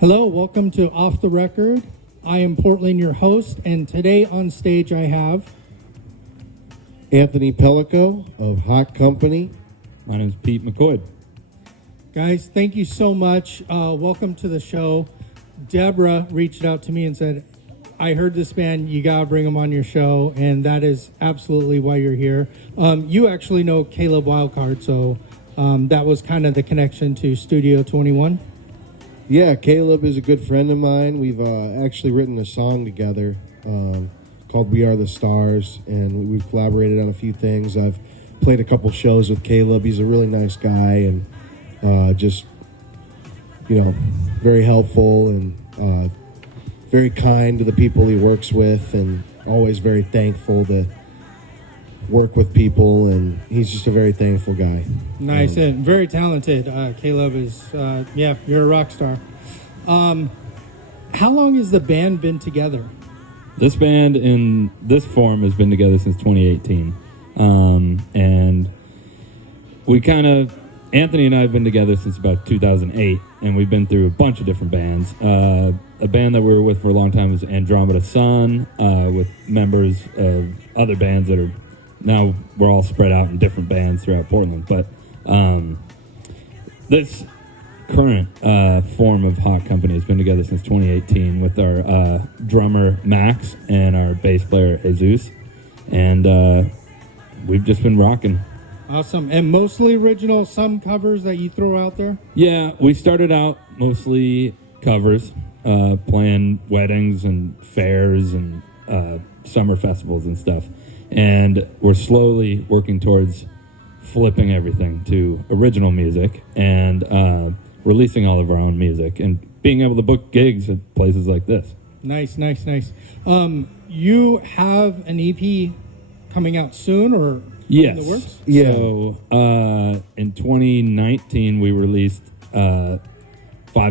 Hello, welcome to Off the Record. I am Portland, your host, and today on stage I have Anthony Pellico of Hot Company. My name's Pete McCoy. Guys, thank you so much. Welcome to the show. Deborah reached out to me and said, I heard this band, you gotta bring them on your show, and that is absolutely why you're here. You actually know Caleb Wildcard, so that was kind of the connection to Studio 21. Yeah, Caleb is a good friend of mine. We've actually written a song together called We Are the Stars, and we've collaborated on a few things. I've played a couple shows with Caleb. He's a really nice guy and just, very helpful and very kind to the people he works with, and always very thankful to work with people, and he's just a very thankful guy. Nice and very talented. Caleb is, you're a rock star. How long has the band been together? This band in this form has been together since 2018. And we Anthony and I have been together since about 2008, and we've been through a bunch of different bands. A band that we were with for a long time was Andromeda Sun, with members of other bands that are now we're all spread out in different bands throughout Portland. But this current form of Hot Company has been together since 2018 with our drummer Max and our bass player Jesus, and we've just been rocking. Awesome. And mostly original, some covers that you throw out there? Yeah, we started out mostly covers, playing weddings and fairs and summer festivals and stuff. And we're slowly working towards flipping everything to original music and releasing all of our own music and being able to book gigs at places like this. Nice. You have an EP coming out soon, or yes. in the works? Yeah. So in 2019, we released 5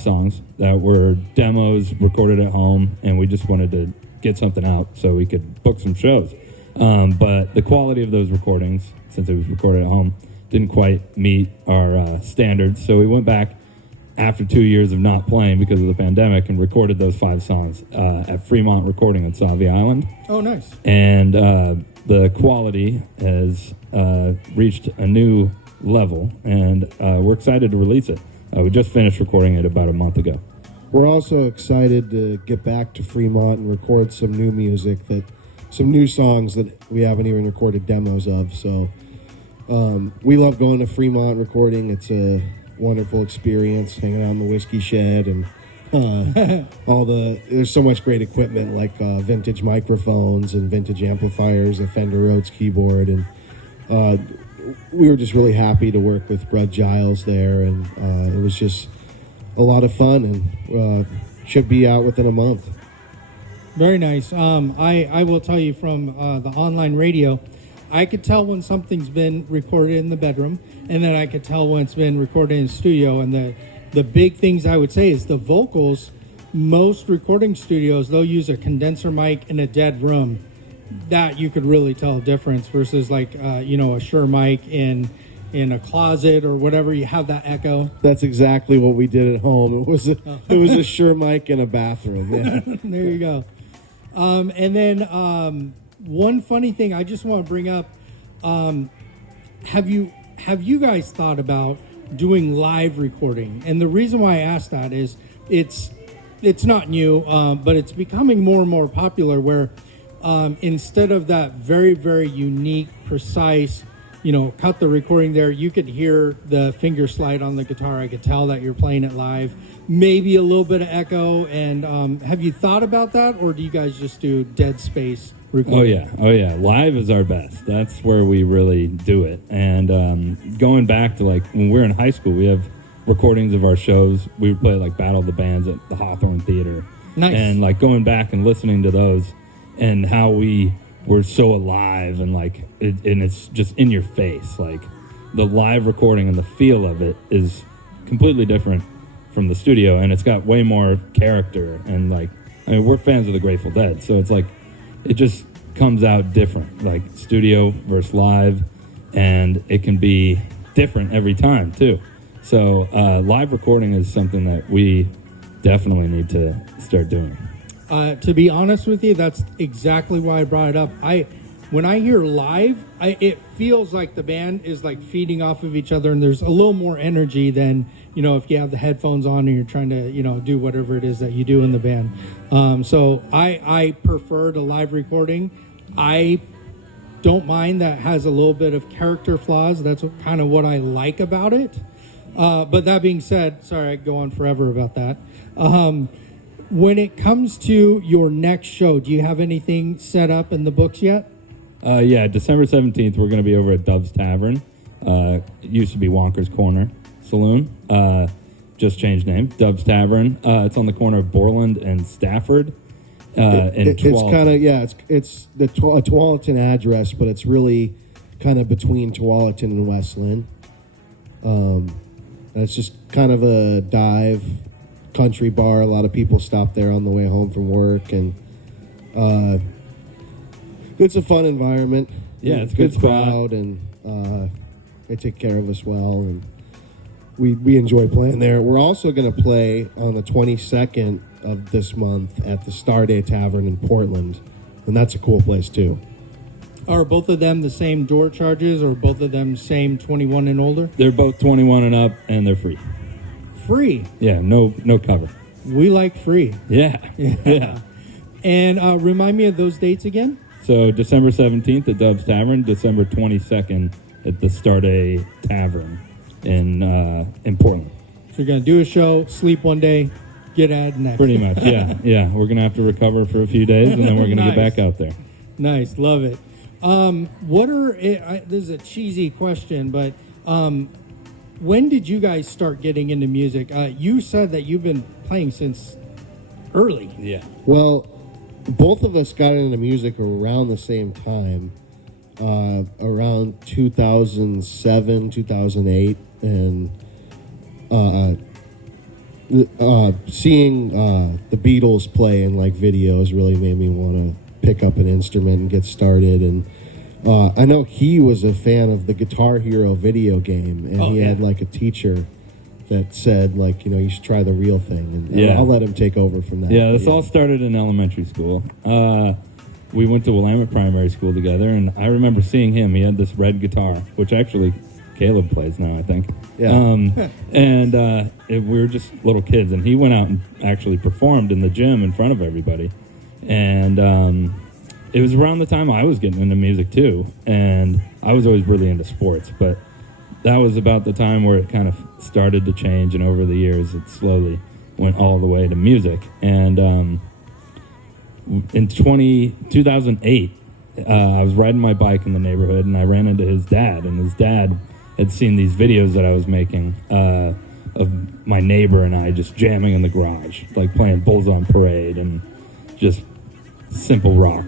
songs that were demos recorded at home, and we just wanted to get something out so we could book some shows. But the quality of those recordings, since it was recorded at home, didn't quite meet our standards. So we went back after 2 years of not playing because of the pandemic and recorded those 5 songs at Fremont Recording on Sauvie Island. Oh, nice. And the quality has reached a new level, and we're excited to release it. We just finished recording it about a month ago. We're also excited to get back to Fremont and record some new music, some new songs that we haven't even recorded demos of. So we love going to Fremont recording. It's a wonderful experience, hanging out in the whiskey shed, and there's so much great equipment, like vintage microphones and vintage amplifiers, a Fender Rhodes keyboard, and we were just really happy to work with Brud Giles there, and it was just a lot of fun, and should be out within a month. Very nice. I will tell you from the online radio, I could tell when something's been recorded in the bedroom, and then I could tell when it's been recorded in the studio. And the big things I would say is the vocals. Most recording studios, they'll use a condenser mic in a dead room. That you could really tell a difference versus like a Shure mic in a closet or whatever. You have that echo. That's exactly what we did at home. It was a Shure mic in a bathroom. Yeah. There you go. And then one funny thing I just want to bring up, have you guys thought about doing live recording? And the reason why I asked that is it's not new, but it's becoming more and more popular where instead of that very, very unique, precise, cut the recording there, you could hear the finger slide on the guitar. I could tell that you're playing it live. Maybe a little bit of echo. And have you thought about that, or do you guys just do dead space recording? Oh yeah. Live is our best. That's where we really do it. And going back to like when we were in high school, we have recordings of our shows. We would play like Battle of the Bands at the Hawthorne Theater. Nice. And like going back and listening to those and how we were so alive and like and it's just in your face. Like the live recording and the feel of it is completely different from the studio, and it's got way more character. And like, I mean, we're fans of the Grateful Dead, so it's like it just comes out different, like studio versus live, and it can be different every time too. So live recording is something that we definitely need to start doing. To be honest with you, that's exactly why I brought it up. When I hear live, it feels like the band is like feeding off of each other, and there's a little more energy than, if you have the headphones on and you're trying to, do whatever it is that you do in the band. So I prefer the live recording. I don't mind that it has a little bit of character flaws. That's kind of what I like about it. But that being said, sorry, I could go on forever about that. When it comes to your next show, do you have anything set up in the books yet? Yeah, December 17th, we're going to be over at Dove's Tavern. It used to be Wonker's Corner Saloon. Just changed name, Dove's Tavern. It's on the corner of Borland and Stafford. It's kind of, it's the Tualatin address, but it's really kind of between Tualatin and West Lynn. And it's just kind of a dive country bar. A lot of people stop there on the way home from work, and it's a fun environment. Yeah, it's a good crowd, and they take care of us well, and we enjoy playing there. We're also going to play on the 22nd of this month at the Starday Tavern in Portland, and that's a cool place too. Are both of them the same door charges, or both of them same 21 and older? They're both 21 and up, and they're free. Free. Yeah, no cover. We like free. Yeah. Yeah. And remind me of those dates again. So December 17th at Dove's Tavern, December 22nd at the Starday Tavern in Portland. So you're gonna do a show, sleep one day, get at it next. Pretty much, yeah. Yeah, we're going to have to recover for a few days, and then we're going to Nice. get back out there. Nice, love it. This is a cheesy question, but when did you guys start getting into music? You said that you've been playing since early. Yeah. Well, both of us got into music around the same time, around 2007, 2008, and seeing the Beatles play in like videos really made me want to pick up an instrument and get started. And I know he was a fan of the Guitar Hero video game, and he had like a teacher that said like, you should try the real thing, and I'll let him take over from that. Yeah, this all started in elementary school. We went to Willamette Primary School together, and I remember seeing him. He had this red guitar, which actually Caleb plays now, I think. Yeah. And we were just little kids, and he went out and actually performed in the gym in front of everybody. And it was around the time I was getting into music too, and I was always really into sports, but that was about the time where it kind of started to change, and over the years it slowly went all the way to music. And in 2008, I was riding my bike in the neighborhood, and I ran into his dad, and his dad had seen these videos that I was making of my neighbor and I just jamming in the garage, like playing Bulls on Parade and just simple rock,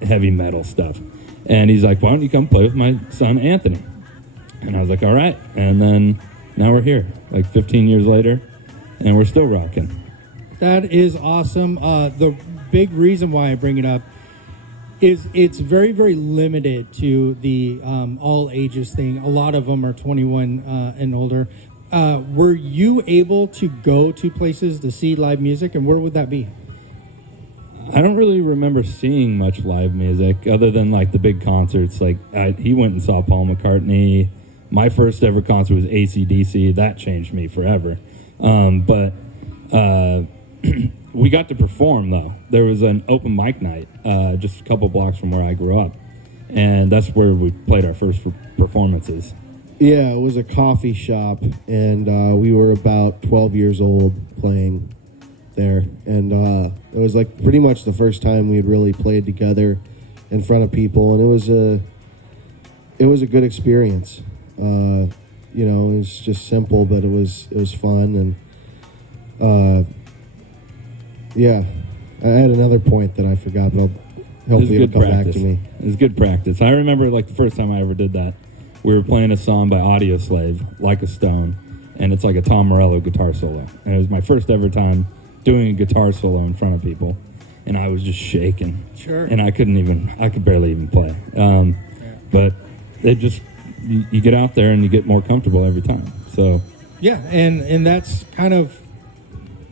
heavy metal stuff. And he's like, why don't you come play with my son Anthony? And I was like, all right. And then now we're here, like 15 years later, and we're still rocking. That is awesome. The big reason why I bring it up is it's very, very limited to the all ages thing. A lot of them are 21 and older. Were you able to go to places to see live music, and where would that be? I don't really remember seeing much live music other than like the big concerts. Like he went and saw Paul McCartney. My first ever concert was AC/DC. That changed me forever. But we got to perform, though. There was an open mic night just a couple blocks from where I grew up. And that's where we played our first performances. Yeah, it was a coffee shop, and we were about 12 years old playing there. And it was like pretty much the first time we had really played together in front of people. And it was a good experience. It was just simple, but it was fun. And yeah, I had another point that I forgot, but hopefully it'll come back to me. It was good practice. I remember like the first time I ever did that, we were playing a song by Audio Slave, Like a Stone, and it's like a Tom Morello guitar solo. And it was my first ever time doing a guitar solo in front of people, and I was just shaking. Sure. And I could barely even play. But it just, you get out there and you get more comfortable every time. So Yeah, and that's kind of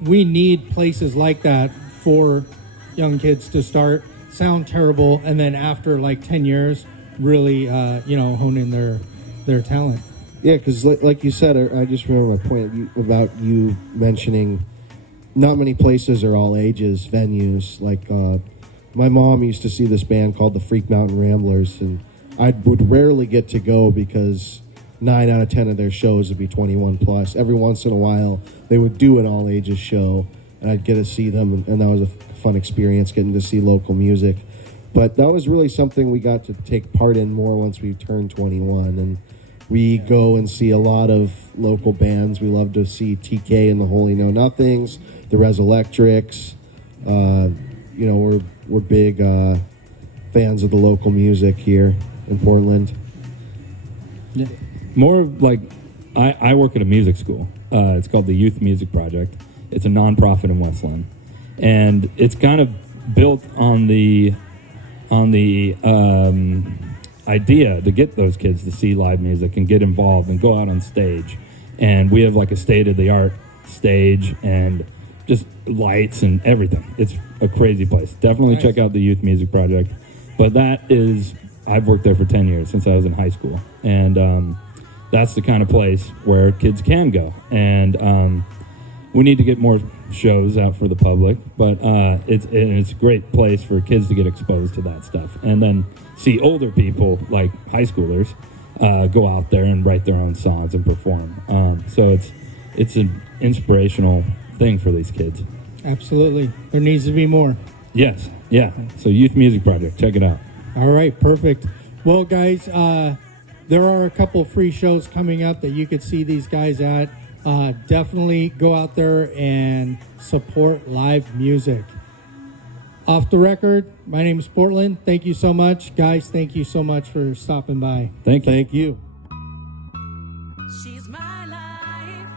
we need places like that for young kids to start, sound terrible, and then after like 10 years, really, hone in their talent. Yeah, because like you said, I just remember my point about you mentioning not many places are all ages venues. Like my mom used to see this band called the Freak Mountain Ramblers, and I would rarely get to go because 9 out of 10 of their shows would be 21 plus. Every once in a while, they would do an all ages show, and I'd get to see them, and that was a fun experience getting to see local music. But that was really something we got to take part in more once we turned 21, and we go and see a lot of local bands. We love to see TK and the Holy Know Nothings, the Resurrectrix. We're big fans of the local music here in Portland. Yeah. More like I work at a music school. It's called the Youth Music Project. It's a nonprofit in Westland, and it's kind of built on the idea to get those kids to see live music and get involved and go out on stage. And we have like a state-of-the-art stage and just lights and everything. It's a crazy place. Definitely Nice. check out the Youth Music Project. But I've worked there for 10 years since I was in high school. And that's the kind of place where kids can go. And we need to get more shows out for the public, but it's a great place for kids to get exposed to that stuff. And then see older people, like high schoolers, go out there and write their own songs and perform. So it's an inspirational thing for these kids. Absolutely. There needs to be more. Yes, yeah. So Youth Music Project, check it out. All right, perfect. Well, guys, there are a couple free shows coming up that you could see these guys at. Definitely go out there and support live music. Off the record, my name is Portland. Thank you so much. Guys, thank you so much for stopping by. Thank you. Thank you. She's my life.